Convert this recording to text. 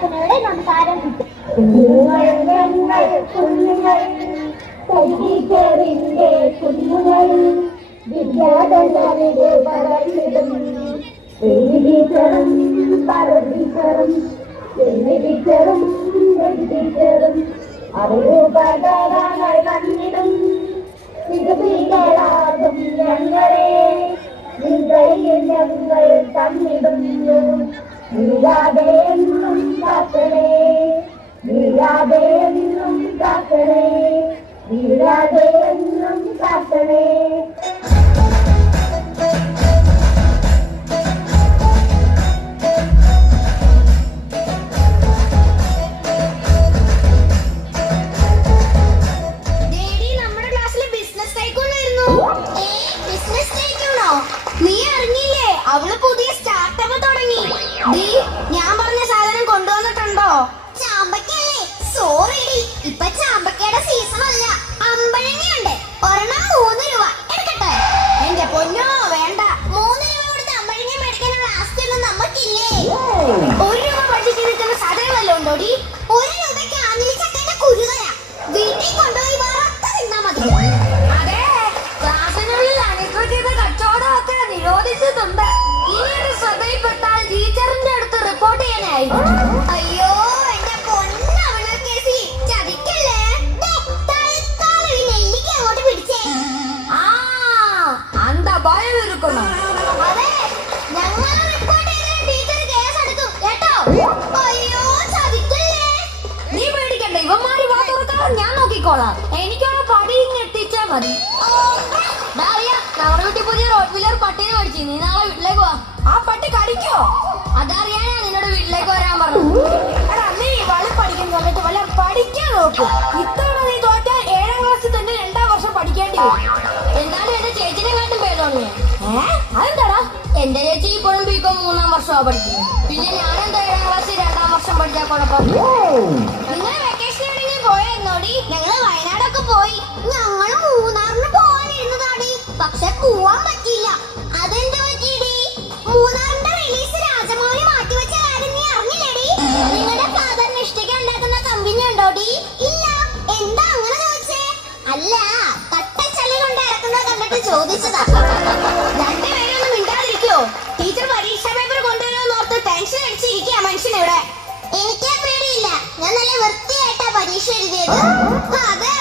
പ്രാർത്ഥനയുടെ നമസ്കാരം കിട്ടും. കുഞ്ഞുങ്ങൾ ഞങ്ങൾ കുഞ്ഞുങ്ങൾ ടീച്ചറിന്റെ കുഞ്ഞുങ്ങൾ വിദ്യാധനരുടെ പറയിടും ടീച്ചറും ടീച്ചറും ടീച്ചറും ടീച്ചറും അറിവ് പകരാങ്ങൾ കണ്ടിടും വികസികളാകും ഞങ്ങളെ വിജയിൽ ഞങ്ങൾ തന്നിടുന്നു. വീഴാതെ എന്നും കാക്കണേ വീഴാതെ എന്നും കാക്കണേ വീഴാതെ എന്നും കാക്കണേ. അവള് പുതിയ സ്റ്റാർട്ടപ്പ് തുടങ്ങി. ഞാൻ പറഞ്ഞ സാധനം കൊണ്ടുവന്നിട്ടുണ്ടോ? ചാമ്പക്കല്ലേ? സോറി ഡി, ഇപ്പൊ ചാമ്പക്കയുടെ സീസൺ അല്ല. അമ്പഴങ്ങയുണ്ട്, ഒരെണ്ണം 3 രൂപ. എടുക്കട്ടെ? എന്റെ പൊന്നോ വേണ്ട. 3 രൂപ കൊടുത്ത് അമ്പഴങ്ങ മേടിക്കാനുള്ള ആസ്തിയൊന്നും നമുക്കില്ലേ. 1 രൂപ പഠിച്ചു നിൽക്കുന്ന സാധനം വല്ലതും ഉണ്ടോ ഡി? 1 രൂപയ്ക്ക് ആഞ്ഞിലി ചക്കയുടെ കുരു തരാം. വീട്ടിൽ കൊണ്ടുപോയി വറുത്ത് തിന്നാ മതി. അതെ, ക്ലാസ്സിനുള്ളിൽ അനുസൃത കച്ചവടമൊക്കെ നിരോധിച്ചിട്ടുണ്ട്. ഇനിയൊരു ശ്രദ്ധയിൽപ്പെട്ടാൽ ടീച്ചറിന്റെ അടുത്ത് റിപ്പോർട്ട് ചെയ്യാനായി. അയ്യോ എന്റെ പൊന്നവളെ കേസി, ചതിക്കല്ലേ. തൽക്കാലം ഈ നെല്ലിക്ക അങ്ങോട്ട് പിടിച്ചേ. അന്താ ഭയം ഇരിക്കുന്നു. അതെ, ഞങ്ങൾ റിപ്പോർട്ട് ചെയ്താൽ ടീച്ചർ കേസ് എടുക്കും കേട്ടോ. അയ്യോ ചതിക്കല്ലേ. നീ പേടിക്കണ്ട, ഇവന്മാര് വാ തുറക്കാൻ ഞാൻ നോക്കിക്കോളാം. എനിക്കുള്ള പടി എത്തിച്ചാ മതി. നമ്മുടെ വീട്ടിൽ പുതിയ റോഡ് വീലർ പട്ടിനെ മേടിച്ചു. നീ നാളെ വീട്ടിലേക്ക് വാ. ആ പട്ടി കടിക്കോ? അതറിയാനാ നിന്നോട് വീട്ടിലേക്ക് വരാൻ പറഞ്ഞു. എടാ നീ വളി പഠിക്കുന്ന സമയത്ത് വല്ല പഠിക്കാൻ നോക്കൂ. ഇത്തവണ നീ തോറ്റാൽ 7ാം ക്ലാസ്സിൽ തന്നെ 2ാം വർഷം പഠിക്കേണ്ടി വരും. എന്തായാലും എന്റെ ചേച്ചിനെ കാട്ടും പേരോണ്. അതെന്താടാ? എന്റെ ചേച്ചി ഇപ്പോഴും ബികോം 3ാം വർഷമാണ് പഠിക്കുന്നത്. പിന്നെ ഞാനെന്താ 7ാം ക്ലാസ്സിൽ 2ാം വർഷം പഠിച്ചാൽ കുഴപ്പം? നിങ്ങൾ വെക്കേഷൻ എവിടെയെങ്കിലും പോയെന്നോടി? ഞങ്ങള് വയനാടൊക്കെ പോയി. ഞങ്ങള് മൂന്നാറിന് പോകാനിരുന്നതാടി, പക്ഷെ പോവാൻ പറ്റിയില്ല. അതെന്താ പറ്റിയടി? മൂന്നാറിന്റെ റിലീസ് രാജമൗലി മാറ്റിവെച്ച കാര്യം നീ അറിഞ്ഞില്ലേടി? നിങ്ങളുടെ ഫാദർ നിഷ്ഠയ്ക്ക് ഉണ്ടാക്കുന്ന കമ്പനി ഉണ്ടോടി? ഇല്ല. എന്താ അങ്ങനെ ചോദിച്ചേ? അല്ല, കട്ടച്ചളി കൊണ്ട് ഇറക്കുന്നത് കണ്ടിട്ട് ചോദിച്ചതാ. രണ്ടുപേരൊന്നും മിണ്ടാതിരിക്കോ? ടീച്ചർ പരീക്ഷാ പേപ്പർ കൊണ്ടുവരുമെന്ന് ഓർത്ത് ടെൻഷൻ അടിച്ചിരിക്കുക മനുഷ്യനിവിടെ. എനിക്ക് പേടിയില്ല, ഞാൻ നല്ല വൃത്തിയായിട്ടാ പരീക്ഷ എഴുതിയത്. അതെ